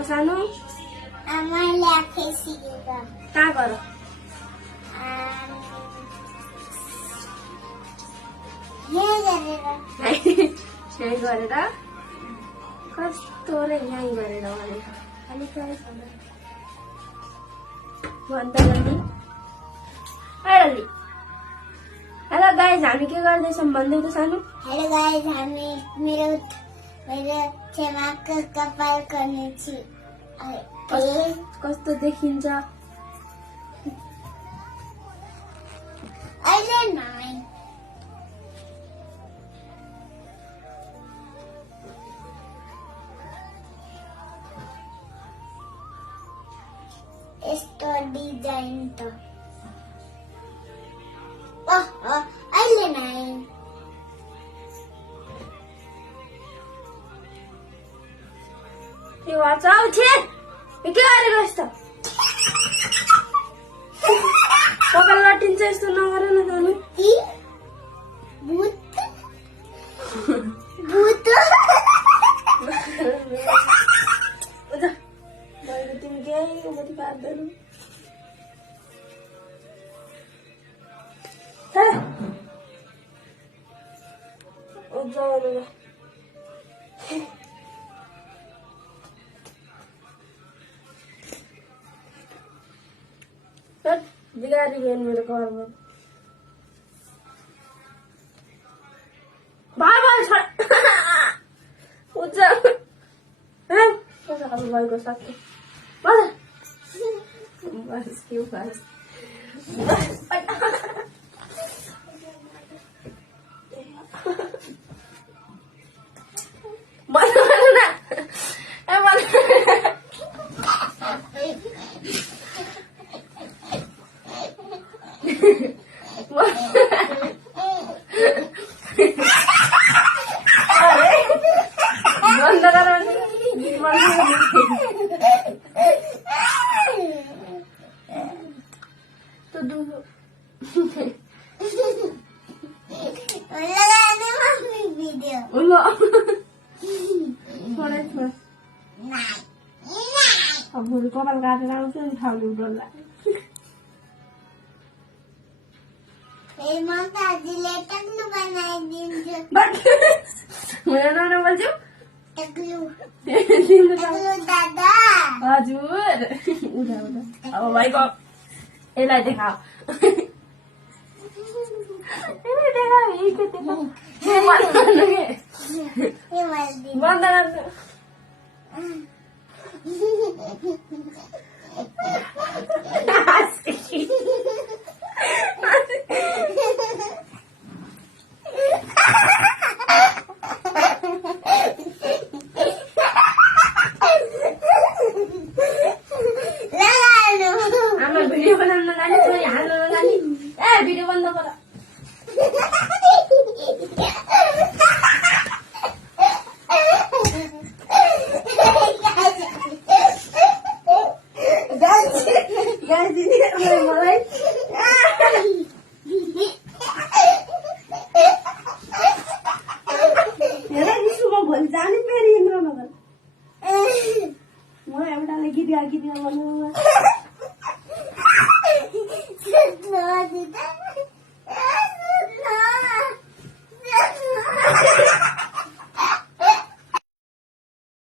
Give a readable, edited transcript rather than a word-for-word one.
गएको सानो? मैले आफै सिकेको। कहाँ गर? यहीँ गरेर कस्तो रे यहीँ गरेर भनेर खालि ट्राई भन्छ जल्दी। जल्दी। हेलो गाइज, हामी के गर्दैछौँ भन्दै त सानो? हेलो गाइज, हामी मेरो छेमाको कपाल गर्नेछु। कस्तो देखिन्छ? अहिले नाइ यस्तो डिजाइन त अहिले नाइ यो वाचाउ छे के गरेको यस्तो? कपाल लटिन्छ यस्तो नगर न सानो। भूत भूत तिमी केही कति पार्दैन। बिगारी गयो मेरो कपाल। बाबा अब भएको सक्यो। बस के बस अब भोलि कपाल काटेर आउँछ नि खाउने डल्ला। बोल्छु हजुर। अब भाइको यसलाई देखाऊ। बन्द गर्नु। आमा भिडियो बनाउन जाने, छोरी हाल्न नजाने। ए भिडियो बन्द गर। भोलि जाने फेरि इन्द्रनगर म एउटालाई गीत गा भन्नु।